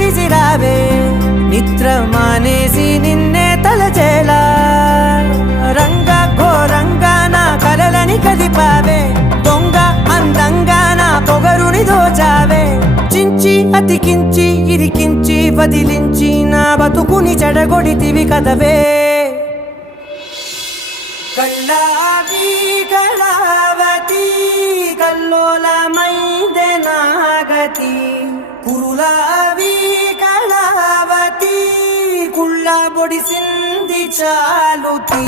విసిరావే నిద్ర మానేసి నిన్నే తలచేలా రంగ ఘోరంగా నా కలలని కదిపావే దొంగ అందంగా నా పొగరుని దోచావే చించి అతికించి ఇరికించి వదిలించి నా బతుకుని చెడగొడితివి కదవే కళ్ళావి కళావతి కల్లోలమైందే నాగతి కురులావి కళావతి కుళ్ళ బొడిసింది చాలుతి